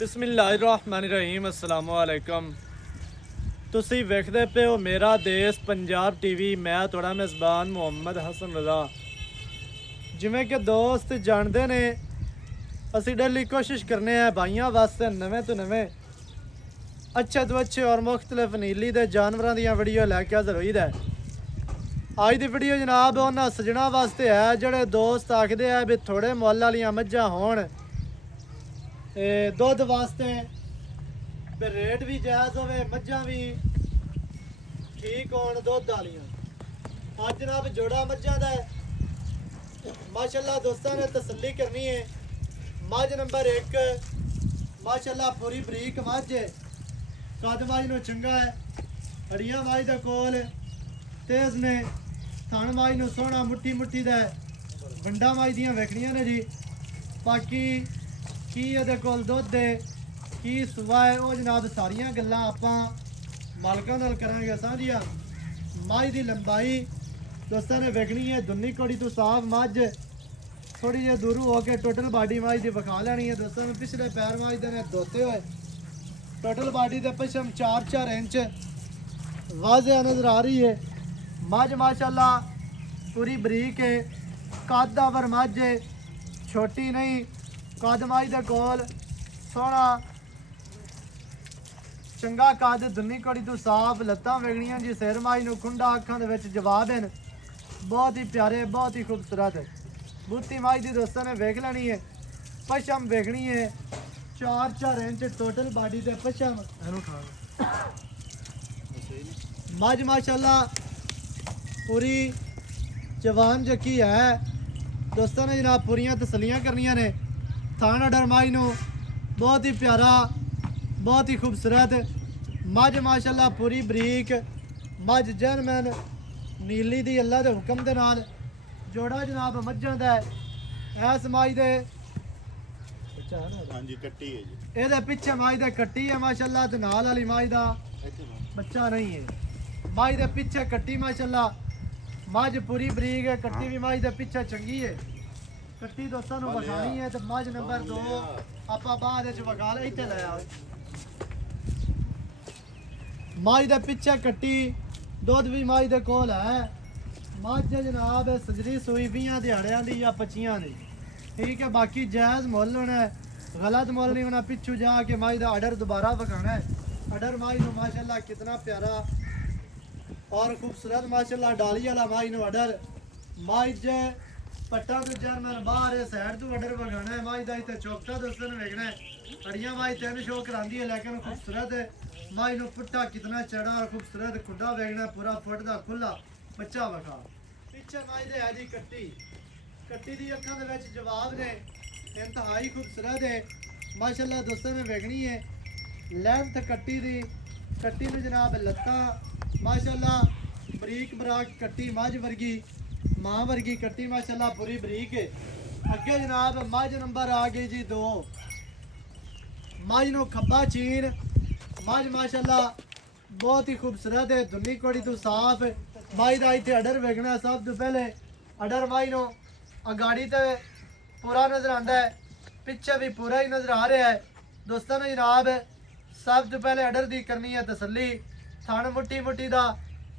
ਬਿਸਮਿਲ੍ਲਾਹਿਰਰਹਿਮਾਨਿਰਰਹੀਮ अस्सलाम वालेकुम। ਤੁਸੀਂ ਵੇਖਦੇ ਪਏ ਹੋ ਮੇਰਾ ਦੇਸ਼ ਪੰਜਾਬ ਟੀਵੀ। ਮੈਂ ਤੁਹਾਡਾ ਮੇਜ਼ਬਾਨ ਮੁਹੰਮਦ ਹਸਨ ਰਜ਼ਾ। ਜਿਵੇਂ ਕਿ ਦੋਸਤ ਜਾਣਦੇ ਨੇ, ਅਸੀਂ ਡੇਲੀ ਕੋਸ਼ਿਸ਼ ਕਰਨੇ ਆ ਭਾਈਆਂ ਵਾਸਤੇ ਨਵੇਂ ਤੋਂ ਨਵੇਂ अच्छे तो अच्छे और मुख्तलिफ नीली दे जानवरों ਦੀਆਂ ਵੀਡੀਓ ਲੈ ਕੇ ਹਾਜ਼ਰ ਹੋਈਦਾ। ਅੱਜ ਦੀ ਵੀਡੀਓ ਜਨਾਬ ਉਹਨਾਂ ਸੱਜਣਾ ਵਾਸਤੇ ਹੈ ਜਿਹੜੇ ਦੋਸਤ ਆਖਦੇ ਆ ਵੀ ਥੋੜੇ ਮੁੱਲ ਵਾਲੀਆਂ ਮੱਝਾਂ ਹੋਣ, ਦੁੱਧ ਵਾਸਤੇ ਤੇ ਰੇਟ ਵੀ ਜਾਇਜ਼ ਹੋਵੇ, ਮੱਝਾਂ ਵੀ ਠੀਕ ਹੋਣ ਦੁੱਧ ਵਾਲੀਆਂ। ਅੱਜ ਜਨਾਬ ਜੋੜਾ ਮੱਝਾਂ ਦਾ ਮਾਸ਼ਾਅੱਲਾ ਦੋਸਤਾਂ ਨੇ ਤਸੱਲੀ ਕਰਨੀ ਹੈ। ਮੱਝ ਨੰਬਰ 1 ਮਾਸ਼ਾਅੱਲਾ ਪੂਰੀ ਬਰੀਕ ਮੱਝ ਹੈ, ਕੱਦ ਮੱਝ ਨੂੰ ਚੰਗਾ ਹੈ, ਹੜੀਆਂ ਮੱਝ ਦਾ ਕੋਲ ਤੇਜ਼ ਨੇ, ਥਣ ਮੱਝ ਨੂੰ ਸੋਹਣਾ ਮੁੱਠੀ ਮੁੱਠੀ ਦਾ ਵੰਡਾ ਮੱਝ ਦੀਆਂ ਵੇਖਣੀਆਂ ਨੇ ਜੀ। ਬਾਕੀ ਕੀ ਇਹਦੇ ਕੋਲ ਦੁੱਧ ਹੈ, ਕੀ ਸੁਭਾ ਹੈ, ਉਹ ਜਨਾਬ ਸਾਰੀਆਂ ਗੱਲਾਂ ਆਪਾਂ ਮਾਲਕਾਂ ਨਾਲ ਕਰਾਂਗੇ ਸਾਂਝੀਆਂ। ਮੱਝ ਦੀ ਲੰਬਾਈ ਦੋਸਤਾਂ ਨੇ ਵੇਖਣੀ ਹੈ, ਦੁੰਨੀ ਕੋੜੀ ਤੋਂ ਸਾਫ ਮੱਝ ਥੋੜੀ ਜਿਹੀ ਦੂਰੋਂ ਹੋ ਕੇ ਟੋਟਲ ਬਾਡੀ ਮੱਝ ਦੀ ਵਿਖਾ ਲੈਣੀ ਹੈ ਦੋਸਤਾਂ ਨੂੰ। ਪਿਛਲੇ ਪੈਰ ਮੱਝ ਦੇ ਨੇ ਧੋਤੇ ਹੋਏ, ਟੋਟਲ ਬਾਡੀ ਦੇ ਪਛਮ 4-4 ਇੰਚ ਵਾਜ਼ਿਆ ਨਜ਼ਰ ਆ ਰਹੀ ਹੈ। ਮੱਝ ਮਾਸ਼ਾਅੱਲਾ ਪੂਰੀ ਬਰੀਕ ਹੈ, ਕੱਦ ਦਾ ਵਰ ਮੱਝ ਹੈ, ਛੋਟੀ ਨਹੀਂ। ਕੱਦ ਮੱਝ ਦੇ ਕੋਲ ਸੋਹਣਾ ਚੰਗਾ ਕੱਦ, ਦੁੰਨੀ ਕੋੜੀ ਤੋਂ ਸਾਫ, ਲੱਤਾਂ ਵੇਖਣੀਆਂ ਜੀ। ਸਿਰ ਮੱਝ ਨੂੰ ਖੁੰਡਾ, ਅੱਖਾਂ ਦੇ ਵਿੱਚ ਜਵਾਬ ਹਨ, ਬਹੁਤ ਹੀ ਪਿਆਰੇ, ਬਹੁਤ ਹੀ ਖੂਬਸੂਰਤ। ਬੂਤੀ ਮੱਝ ਦੀ ਦੋਸਤਾਂ ਨੇ ਵੇਖ ਲੈਣੀ ਹੈ। ਪਛਮ ਵੇਖਣੀ ਹੈ 4-4 ਇੰਚ ਟੋਟਲ ਬਾਡੀ ਦੇ ਪਛਮ। ਮੱਝ ਮਾਸ਼ਾਅੱਲਾ ਪੂਰੀ ਜਵਾਨ ਜੱਕੀ ਹੈ ਦੋਸਤਾਂ ਨੇ ਜਨਾਬ, ਪੂਰੀਆਂ ਤਸੱਲੀਆਂ ਕਰਨੀਆਂ ਨੇ। ਥਾਣਾ ਡਰ ਮੱਝ ਨੂੰ ਬਹੁਤ ਹੀ ਪਿਆਰਾ, ਬਹੁਤ ਹੀ ਖੂਬਸੂਰਤ ਮੱਝ ਮਾਸ਼ਾਅੱਲਾ ਪੂਰੀ ਬਰੀਕ ਮੱਝ ਜੈਨਮੈਨ ਨੀਲੀ ਦੀ ਅੱਲਾ ਦੇ ਹੁਕਮ ਦੇ ਨਾਲ ਜੋੜਾ ਜਨਾਬ ਮੱਝਾਂ ਦਾ ਇਸ ਮੱਝ ਦੇ ਹਾਂਜੀ ਕੱਟੀ ਹੈ ਜੀ। ਇਹਦੇ ਪਿੱਛੇ ਮੱਝ ਦਾ ਕੱਟੀ ਹੈ ਮਾਸ਼ਾਅੱਲਾ, ਤੇ ਨਾਲ ਵਾਲੀ ਮੱਝ ਦਾ ਬੱਚਾ ਨਹੀਂ ਹੈ। ਮੱਝ ਦੇ ਪਿੱਛੇ ਕੱਟੀ ਮਾਸ਼ਾਅੱਲਾ, ਮੱਝ ਪੂਰੀ ਬਰੀਕ ਹੈ, ਕੱਟੀ ਵੀ ਮੱਝ ਦੇ ਪਿੱਛੇ ਚੰਗੀ ਹੈ। ਕੱਟੀ ਦੋਸਤਾਂ ਨੂੰ ਵਿਖਾਣੀ ਹੈ ਤੇ ਮੱਝ ਨੰਬਰ 2 ਆਪਾਂ ਬਾਅਦ ਵਿੱਚ ਵਿਖਾ ਲੈ, ਇੱਥੇ ਲੈ ਆਓ। ਮੱਝ ਦੇ ਪਿੱਛੇ ਕੱਟੀ, ਦੁੱਧ ਵੀ ਮੱਝ ਦੇ ਕੋਲ ਹੈ। ਮੱਝ ਜਨਾਬ ਸਜਰੀ ਸੂਈ 20 ਦਿਹਾੜਿਆਂ ਦੀ ਜਾਂ 25 ਦੀ, ठीक है। बाकी जायज़ मुल होना है, गलत मुल नहीं होना। पिछू जाके मझ का आर्डर दोबारा विखाना है। आर्डर मझ को माशाल्लाह कितना प्यारा और खूबसूरत माशाल्लाह डाली वाला मझ को आर्डर। मझ पट्टा तो जर्मन बाहर साइड तो आर्डर विखाना है। मझ का इतने चौकटा दोस्तों ने वेखना है। हड़ियाँ मझ 3 शो कराती है, लेकिन खूबसूरत मझ को पुट्टा कितना चढ़ा और खूबसूरत खुडा वेखना, पूरा फुट का खुला बच्चा विखा। पिछे मझ दे है जी कट्टी, ਕੱਟੀ ਦੀ ਅੱਖਾਂ ਦੇ ਵਿੱਚ ਜਵਾਬ ਨੇ, ਇੰਤਹਾਈ ਖੂਬਸੂਰਤ ਹੈ ਮਾਸ਼ਾਅੱਲਾ ਦੋਸਤਾਂ ਨੇ ਵੇਖਣੀ ਹੈ। ਲੈਂਥ ਕੱਟੀ ਦੀ, ਕੱਟੀ ਨੂੰ ਜਨਾਬ ਲੱਤਾਂ ਮਾਸ਼ਾਅੱਲਾ ਬਰੀਕ ਬਰਾਕ ਕੱਟੀ, ਮੱਝ ਵਰਗੀ ਮਾਂ ਵਰਗੀ ਕੱਟੀ ਮਾਸ਼ਾਅੱਲਾ ਪੂਰੀ ਬਰੀਕ ਹੈ। ਅੱਗੇ ਜਨਾਬ ਮੱਝ ਨੰਬਰ ਆ ਗਈ ਜੀ 2। ਮੱਝ ਨੂੰ ਖੱਬਾ ਚੀਨ, ਮੱਝ ਮਾਸ਼ਾਅੱਲਾ ਬਹੁਤ ਹੀ ਖੂਬਸੂਰਤ ਹੈ, ਦੁੰਨੀ ਕੋੜੀ ਤੋਂ ਸਾਫ। ਮੱਝ ਦਾ ਇੱਥੇ ਆਰਡਰ ਵੇਖਣਾ ਸਭ ਤੋਂ ਪਹਿਲੇ। ਆਰਡਰ ਮੱਝ ਨੂੰ अगाड़ी तो पूरा नज़र आता है, पिछे भी पूरा ही नज़र आ रहा है दोस्तों ने जनाब। सब तो पहले आर्डर की करनी है तसली। थन मुट्ठी मुट्ठी का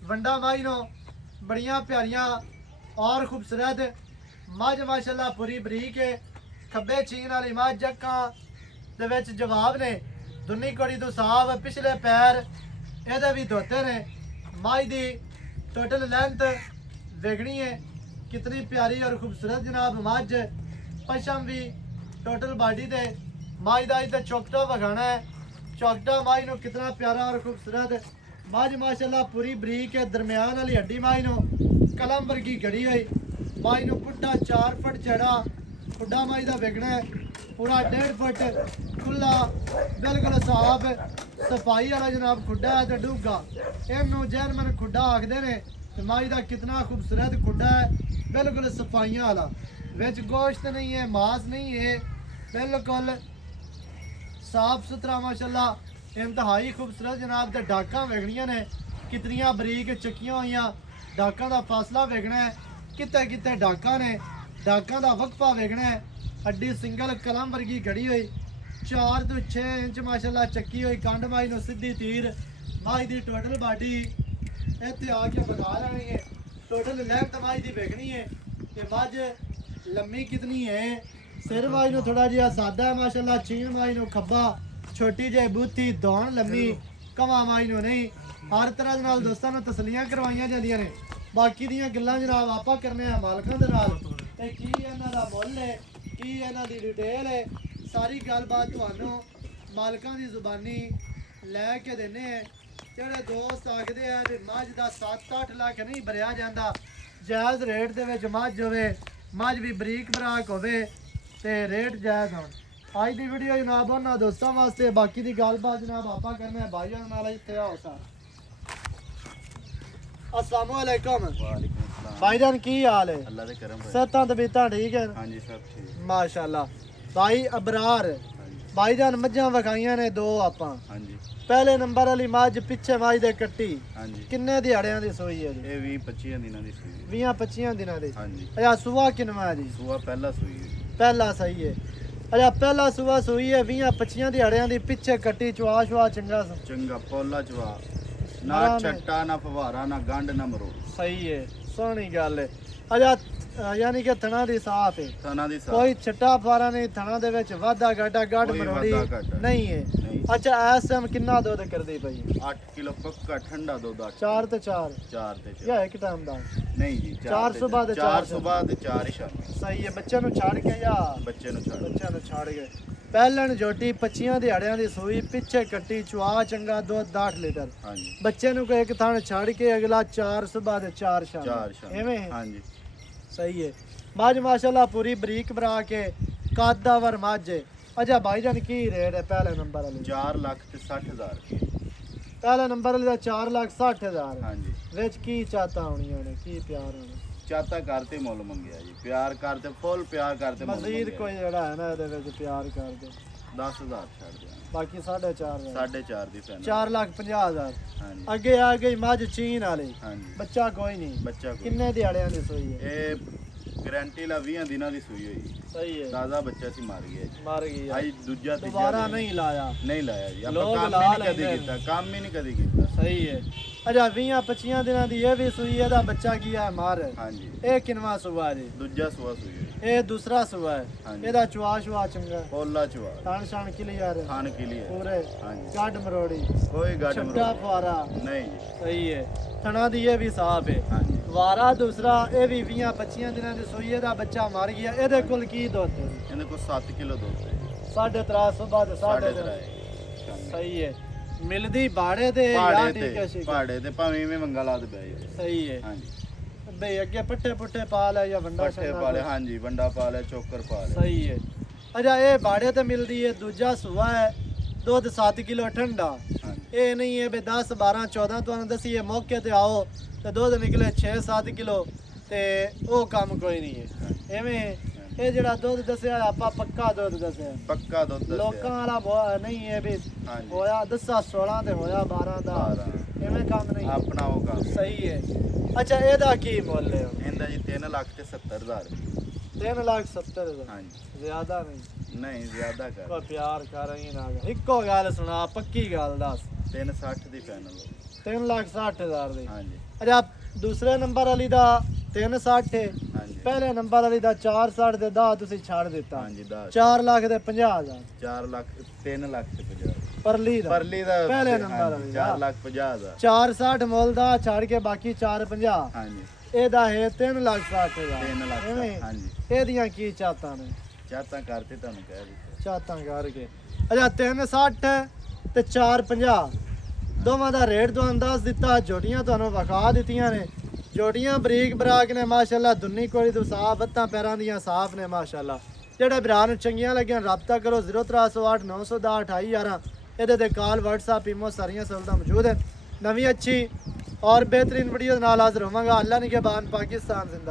वंडा मझ नो बड़िया प्यारियां और खूबसूरत मझ माशाअल्लाह पूरी बरीक है। खब्बे चीन वाली मझ अक्खां दे विच जवाब ने, दुन्नी कोड़ी तो साफ, पिछले पैर ये भी धोते ने। मझ की टोटल लेंथ वेखनी है कितनी प्यारी और खूबसूरत जनाब मझ। पशम भी टोटल बॉडी दे मझ का इधर चौकटा विखाना है। चौकटा मझ को कितना प्यारा और खूबसूरत मझ माशाअल्लाह पूरी बरीक है, दरम्यान वाली हड्डी मझ को कलम वर्गी गड़ी हुई। मझ को पुट्टा 4 फुट चढ़ा खुडा मझ का विकना है, पूरा 1.5 फुट खुला बिल्कुल साफ सफाई वाला जनाब खुडा है तो डूगा। इनू जैनमन खुडा आखते हैं। मझ का कितना खूबसूरत खुडा है, बिल्कुल सफाइयां वाला, विच गोश्त नहीं है, मांस नहीं है, बिल्कुल साफ सुथरा माशाअल्लाह इंतहाई खूबसूरत जनाब। ते डाकां वेखणियां ने कितनियां बरीक चुकियां हुई, डाकां का फासला वेखना है, किते किते डाकां ने, डाकां का वक्फा वेखना है। हड्डी सिंगल कलम वर्गी गड़ी हुई 4 ਤੋਂ 6 ਇੰਚ ਮਾਸ਼ਾਅੱਲਾ ਚੱਕੀ ਹੋਈ ਕੰਡ ਮਾਈ ਨੂੰ ਸਿੱਧੀ ਤੀਰ ਮਾਈ ਦੀ ਟੋਟਲ ਬਾਡੀ ਇੱਥੇ ਆ ਕੇ ਬਗਾ ਲੈਣੀ ਹੈ ਟੋਟਲ ਲੈਂਥ ਮਾਈ ਦੀ ਵੇਖਣੀ ਹੈ ਕਿ ਮੱਝ ਲੰਮੀ ਕਿਤਨੀ ਹੈ ਸਿਰ ਮਾਈ ਨੂੰ ਥੋੜਾ ਜਿਹਾ ਸਾਦਾ ਹੈ ਮਾਸ਼ਾਅੱਲਾ ਚੀਨ ਮਾਈ ਨੂੰ ਖੱਬਾ ਛੋਟੀ ਜਿਹੀ ਬੂਥੀ ਦੌਣ ਲੰਮੀ ਕਵਾ ਮਾਈ ਨੂੰ ਨਹੀਂ ਹਰ ਤਰ੍ਹਾਂ ਦੇ ਨਾਲ ਦੋਸਤਾਂ ਨੂੰ ਤਸਲੀਆਂ ਕਰਵਾਈਆਂ ਜਾਂਦੀਆਂ ਨੇ ਬਾਕੀ ਦੀਆਂ ਗੱਲਾਂ ਜਨਾਬ ਆਪਾਂ ਕਰਨੇ ਆ ਮਾਲਕਾਂ ਦੇ ਨਾਲ ਤੇ ਕੀ ਇਹਨਾਂ ਦਾ ਮੁੱਲ ਹੈ ਕੀ ਇਹਨਾਂ ਦੀ ਡਿਟੇਲ ਹੈ ਸਾਰੀ ਗੱਲਬਾਤ ਤੁਹਾਨੂੰ ਮਾਲਕਾਂ ਦੀ ਜ਼ੁਬਾਨੀ ਲੈ ਕੇ ਦਿੰਨੇ ਆ ਜਿਹੜੇ ਦੋਸਤ ਆਖਦੇ ਆ ਵੀ ਮੱਝ ਦਾ 7-8 ਲੱਖ ਨਹੀਂ ਭਰਿਆ ਜਾਂਦਾ ਜਾਇਜ਼ ਰੇਟ ਦੇ ਵਿੱਚ ਮੱਝ ਹੋਵੇ ਮੱਝ ਵੀ ਬਰੀਕ ਬਰਾਕ ਹੋਵੇ ਤੇ ਰੇਟ ਜਾਇਜ਼ ਹੋਣ ਅੱਜ ਦੀ ਵੀਡੀਓ ਜਨਾਬ ਉਹਨਾਂ ਦੋਸਤਾਂ ਵਾਸਤੇ ਬਾਕੀ ਦੀ ਗੱਲਬਾਤ ਜਨਾਬ ਆਪਾਂ ਕਰਨੇ ਆ ਭਾਈਆਂ ਨਾਲ ਇੱਥੇ ਆਓ ਸਰ अस्सलाम वालेकुम वालेकुम अस्सलाम भाईजान की हाल है अल्लाह दे करम भाई सेहतां तबीयतां ठीक है हां जी सब ठीक माशाल्लाह भाई अबरार हां जी भाईजान मੱਝਾਂ ਵਿਖਾਈਆਂ ਨੇ ਦੋ ਆਪਾਂ हां जी ਪਹਿਲੇ ਨੰਬਰ ਵਾਲੀ ਮੱਝ ਪਿੱਛੇ ਮੱਝ ਦੇ ਕੱਟੀ हां जी ਕਿੰਨੇ ਦਿਹਾੜਿਆਂ ਦੀ ਸੂਈ ਹੈ ਜੀ ਇਹ 20-25 ਦਿਨਾਂ ਦੀ ਸੂਈ 20-25 ਦਿਨਾਂ ਦੀ हां जी ਅੱਛਾ ਸੂਆ ਕਿੰਨਾ ਹੈ ਜੀ ਸੂਆ ਪਹਿਲਾ ਸੂਈ ਹੈ ਪਹਿਲਾ ਸਹੀ ਹੈ ਅੱਛਾ ਪਹਿਲਾ ਸੂਆ ਸੂਈ ਹੈ 20-25 ਦਿਹਾੜਿਆਂ ਦੀ ਪਿੱਛੇ ਕੱਟੀ ਚਵਾ ਸ਼ਵਾ ਚੰਗਾ ਚੰਗਾ ਪੋਲਾ ਚਵਾ ਨਾ ਛੱਟਾ ਨਾ ਫਵਾਰਾ ਨਾ ਗੰਢ ਨਾ ਮਰੋ ਸਹੀ ਹੈ ਸੋਹਣੀ ਗੱਲ ਹੈ ਅੱਛਾ ਯਾਨੀ ਕਿ ਥਣਾ ਦੀ ਸਾਫ ਹੈ ਥਣਾ ਦੀ ਸਾਹ ਕੋਈ ਛੱਟਾ ਫਾਰਾ ਨਹੀਂ ਥਣਾ ਦੇ ਵਿੱਚ ਵਾਧਾ ਗਾਡਾ ਗੱਡ ਕੋਈ ਮਰੋੜੀ ਵਾਧਾ ਘਾਟਾ ਨਹੀਂ ਹੈ ਨਹੀਂ ਅੱਛਾ ਇਸ ਟਾਈਮ ਕਿੰਨਾ ਦੁੱਧ ਕਰਦੀ ਪਈ 8 ਕਿਲੋ ਪੱਕਾ ਠੰਡਾ ਦੁੱਧ 4 ਤੇ 4 4 ਤੇ 4 ਜਾਂ ਇੱਕ ਟਾਈਮ ਦਾ ਨਹੀਂ ਜੀ ਚਾਰ ਸੁਬਾਹ ਤੇ ਚਾਰ 4 ਸੁਬਾਹ ਤੇ 4 ਹੀ ਸ਼ਾਮ ਸਹੀ ਹੈ ਬੱਚਿਆਂ ਨੂੰ ਛੱਡ ਕੇ ਜਾਂ ਬੱਚੇ ਨੂੰ ਛੱਡ ਬੱਚਿਆਂ ਨੂੰ ਛੱਡ ਕੇ ਪਹਿਲਣ ਜੋਟੀ 25 ਦਿਹਾੜਿਆਂ ਦੀ ਸੂਈ ਪਿੱਛੇ ਕੱਟੀ ਚਵਾ ਚੰਗਾ ਦੁੱਧ 8 ਲੀਟਰ ਹਾਂ ਜੀ ਬੱਚੇ ਨੂੰ ਕੋਈ ਇੱਕ ਥਣ ਛੱਡ ਕੇ ਅਗਲਾ 4 ਸੁਬਾਹ ਤੇ 4 ਸ਼ਾਮ 4 ਸ਼ਾਮ ਐਵੇਂ ਹੈ? ਹਾਂ ਜੀ ਸਹੀ ਹੈ ਮੱਝ ਮਾਸ਼ਾਅੱਲਾ ਪੂਰੀ ਬਰੀਕ ਬਰਾ ਕੇ ਕਾਦਾਵਰ ਮੱਝ ਹੈ ਅੱਛਾ ਭਾਈਜਾਨ ਕੀ ਰੇਟ ਹੈ ਪਹਿਲੇ ਨੰਬਰ ਵਾਲੀ 4 ਲੱਖ ਤੇ 60 ਹਜ਼ਾਰ ਪਹਿਲੇ ਨੰਬਰ ਵਾਲੀ ਦਾ 4,60,000 ਹਾਂ ਜੀ ਵਿੱਚ ਕੀ ਚਾਹਤਾ ਹੋਣੀਆਂ ਨੇ ਕੀ ਪਿਆਰ ਹੋਣਾ ਚਾਤਾ ਕਰਤੇ ਮੁੱਲ ਮੰਗਿਆ ਜੀ ਪਿਆਰ ਕਰਤੇ ਫੁੱਲ ਪਿਆਰ ਕਰਤੇ ਮੁੱਲ ਮਜ਼ੀਦ ਮੰਗਿਆ। ਕੋਈ ਜਿਹੜਾ ਹੈ ਨਾ ਇਹਦੇ ਵਿੱਚ ਪਿਆਰ ਕਰ ਦੇ 10000 ਛੱਡ ਦਿਆਂ ਬਾਕੀ 4.5 4.5 ਦੀ ਫੈਨ 4,50,000 ਹਾਂਜੀ ਅੱਗੇ ਆ ਗਈ ਮੱਝ ਚੀਨ ਵਾਲੀ ਹਾਂਜੀ ਬੱਚਾ ਕੋਈ ਨਹੀਂ ਬੱਚਾ ਕੋਈ ਕਿੰਨੇ ਦਿਹਾੜਿਆਂ ਦੀ ਸੂਈ ਹੈ ਇਹ ਗਾਰੰਟੀ ਲਾ 20 ਦਿਨਾਂ ਦੀ ਸੂਈ ਹੋਈ ਸਹੀ ਹੈ ਤਾਜ਼ਾ ਬੱਚਾ ਸੀ ਮਰ ਗਿਆ ਜੀ ਮਰ ਗਈ ਆ। ਅੱਜ ਦੂਜਾ ਤੀਜਾ ਦੁਬਾਰਾ ਦਿਨ। ਨਹੀਂ ਲਾਇਆ ਨਹੀਂ ਲਾਇਆ ਜੀ ਆਪਾਂ ਲੋਕ ਕੰਮ ਲਾ ਹੀ ਨਹੀਂ ਕਦੀ ਲੈਂਦੇ ਕੀਤਾ ਕੰਮ ਹੀ ਨਹੀਂ ਕਦੀ ਕੀਤਾ ਸਹੀ ਹੈ ਅੱਛਾ 20-25 ਦਿਨਾਂ ਦੀ ਇਹ ਵੀ ਸੂਈ ਇਹਦਾ ਬੱਚਾ ਕੀ ਹੈ ਮਾਰ ਹਾਂਜੀ ਇਹ ਕਿਨਵਾ ਸੂਆ ਜੀ ਦੂਜਾ ਸੂਆ ਸੂਈ ਹੋਈ ਇਹ ਦੂਸਰਾ ਸੂਆ ਹੈ ਹਾਂਜੀ। ਇਹਦਾ ਚਵਾ ਸ਼ਵਾ ਚੰਗਾ ਪੋਲਾ ਚਵਾ ਤਾਣ ਸ਼ਾਨ ਕਲੀਅਰ ਖਾਣ ਕੇ ਲਈ ਪੂਰੇ ਹਾਂਜੀ ਗੱਡ ਮਰੋੜੀ ਕੋਈ ਗੱਡ ਛੱਡਾ ਫਾਰਾ ਨਹੀਂ ਜੀ ਸਹੀ ਹੈ ਥਣਾ ਦੀ ਇਹ ਵੀ ਸਾਫ ਹੈ ਹਾਂਜੀ ਵਾਰਾ ਦੂਸਰਾ ਇਹ ਵੀ 20-25 ਦਿਨਾਂ ਦੀ ਸੂਈ ਦਾ ਬੱਚਾ ਮਰ ਗਿਆ ਇਹਦੇ ਕੋਲ ਕੀ ਦੁੱਧ ਹੈ ਇਹਦੇ ਕੋਲ 7 ਕਿਲੋ ਦੁੱਧ ਹੈ 3.5 ਸੁਬਾ ਤੇ 3.5 3.5 ਸਹੀ ਹੈ ਮਿਲਦੀ ਬਾੜੇ ਤੇ ਜਾਂ ਪਹਾੜੇ ਠੀਕ ਹੈ ਤੇ ਸ਼ਿਕ ਪਹਾੜੇ ਤੇ ਭਾਵੇਂ ਇਵੇਂ ਮੰਗਾ ਲਾ ਦੇ ਬੈ ਜੀ ਸਹੀ ਹੈ ਹਾਂਜੀ ਬਈ ਅੱਗੇ ਪੱਠੇ ਪੁੱਠੇ ਪਾ ਲਿਆ ਜਾਂ ਵੰਡਾ ਪੱਠੇ ਛੱਡਣਾ ਪਾ ਲਿਆ ਹਾਂਜੀ ਵੰਡਾ ਪਾ ਲਿਆ ਚੋਕਰ ਪਾ ਲਿਆ ਸਹੀ ਹੈ ਅੱਛਾ ਇਹ ਬਾੜੇ ਤੇ ਮਿਲਦੀ ਹੈ ਦੂਜਾ ਸੁਆ ਹੈ ਦੁੱਧ 7 ਕਿਲੋ ਠੰਡਾ ਹਾਂਜੀ ਇਹ ਨਹੀਂ ਹੈ ਬਈ 10 12 14 ਤੁਹਾਨੂੰ ਦਸੀਏ ਮੌਕੇ ਤੇ ਆਓ ਤੇ ਦੁੱਧ ਨਿਕਲੇ 6-7 ਕਿਲੋ ਤੇ ਉਹ ਕੰਮ ਕੋਈ ਨਹੀਂ ਹੈ ਐਵੇਂ ਇਹ ਜਿਹੜਾ ਦੁੱਧ ਦੱਸਿਆ ਆਪਾਂ ਪੱਕਾ ਦੁੱਧ ਦੱਸਿਆ ਪੱਕਾ ਦੁੱਧ ਦੱਸਿਆ ਲੋਕਾਂ ਵਾਲਾ ਨਹੀਂ ਹੈ ਵੀ ਹਾਂਜੀ ਹੋਇਆ 10-16 ਤੇ ਹੋਇਆ 12 ਦਾ 12 ਐਵੇਂ ਕੰਮ ਨਹੀਂ ਆਪਣਾ ਉਹ ਕੰਮ ਸਹੀ ਹੈ ਅੱਛਾ ਇਹਦਾ ਕੀ ਮੁੱਲ ਹੈ ਇਹਦਾ ਜੀ 3 ਲੱਖ ਤੇ 70000 3,70,000 ਹਾਂਜੀ ਜ਼ਿਆਦਾ ਨਹੀਂ ਨਹੀਂ ਜ਼ਿਆਦਾ ਕਰ ਕੋਈ ਪਿਆਰ ਕਰ ਹੀ ਨਾ ਇੱਕੋ ਗੱਲ ਸੁਣਾ ਪੱਕੀ ਗੱਲ ਦੱਸ 360 ਦੀ ਫਾਈਨਲ 3,60,000 ਦੀ ਹਾਂਜੀ ਅੱਛਾ ਦੂਸਰੇ ਨੰਬਰ ਵਾਲੀ ਦਾ 360 ਹੈ ਹਾਂਜੀ ਪਹਿਲੇ ਨੰਬਰ ਵਾਲੀ ਦਾ 460 ਦੇ 10 ਤੁਸੀਂ ਛੱਡ ਦਿੱਤਾ ਹਾਂਜੀ 10 4 ਲੱਖ ਦੇ 50,000 4 ਲੱਖ 3 ਲੱਖ ਤੇ 50 ਪਰਲੀ ਦਾ ਪਰਲੀ ਦਾ ਪਹਿਲੇ ਨੰਬਰ ਵਾਲੀ 4 ਲੱਖ 50,000 460 ਮੁੱਲ ਦਾ ਛੱਡ ਕੇ ਬਾਕੀ 450 ਹਾਂਜੀ ਇਹਦਾ ਹੈ 3,60,000 3 ਲੱਖ ਐਵੇਂ? ਹਾਂਜੀ ਇਹਦੀਆਂ ਕੀ ਚਾਹਤਾਂ ਨੇ ਚਾਹਤਾਂ ਕਰਤੇ ਤੁਹਾਨੂੰ ਕਹਿ ਦਿੱਤਾ ਚਾਹਤਾਂ ਕਰਕੇ ਅੱਛਾ 360 ਤੇ 450 ਦੋਵਾਂ ਦਾ ਰੇਟ ਤੋਂ ਅੰਦਾਜ਼ ਦਿੱਤਾ ਜੋਟੀਆਂ ਤੁਹਾਨੂੰ ਵਿਖਾ ਦਿੱਤੀਆਂ ਨੇ ਜੋਟੀਆਂ ਬਰੀਕ ਬਰਾਕ ਨੇ ਮਾਸ਼ਾਅੱਲਾ ਦੁੰਨੀ ਕੋਲੀ ਤੋਂ ਸਾਫ ਬੱਤਾਂ ਪੈਰਾਂ ਦੀਆਂ ਸਾਫ ਨੇ ਮਾਸ਼ਾਅੱਲਾ ਜਿਹੜੇ ਭਰਾ ਨੂੰ ਚੰਗੀਆਂ ਲੱਗੀਆਂ ਰਾਬਤਾ ਕਰੋ 0308 910 2811 ਇਹਦੇ ਤੇ ਕਾਲ WhatsApp ਈਮੋ ਸਾਰੀਆਂ ਸਹੂਲਤਾਂ ਮੌਜੂਦ ਹੈ ਨਵੀਂ ਅੱਛੀ और बेहतरीन वीडियो नाल हाजिर होवांगा अल्लाह ने के बान पाकिस्तान जिंदा